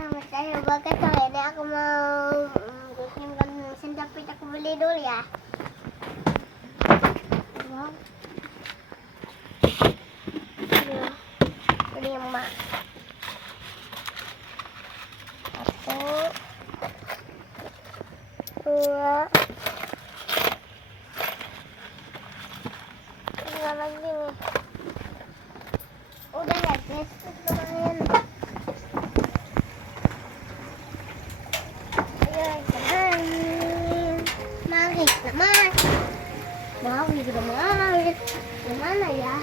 Selamat saya bakal kali ini aku mau bikinkan mesin jepit. Aku beli dulu ya. Wow. Ini 5. 1, 2, 3 lagi nih. Udah ya guys, lumayan. Mari juga main. Gimana ya?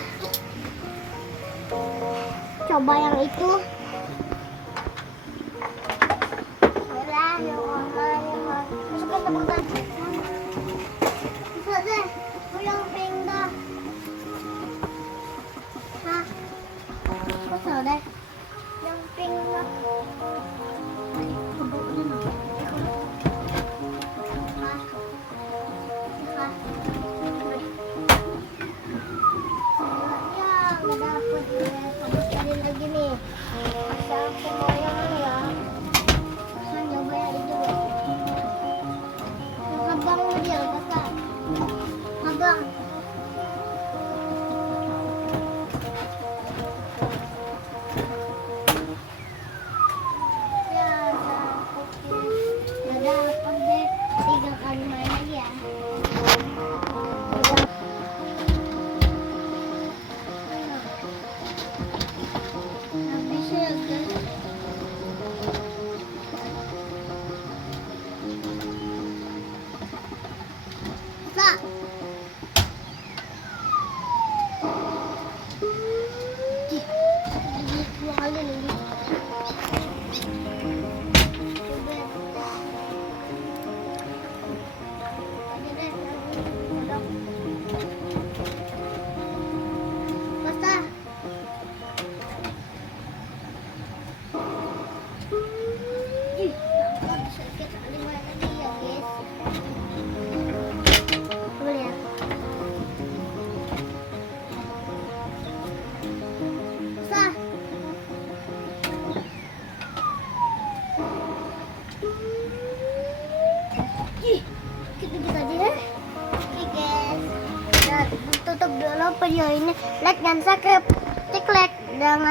Coba yang itu. Bismillahirrahmanirrahim. Masukin tebakan. Bisa deh. Aku yang pink dah. Hah? Bisa deh. Yang pink dah. Tutup dulu video ini, like dan subscribe, cek like, jangan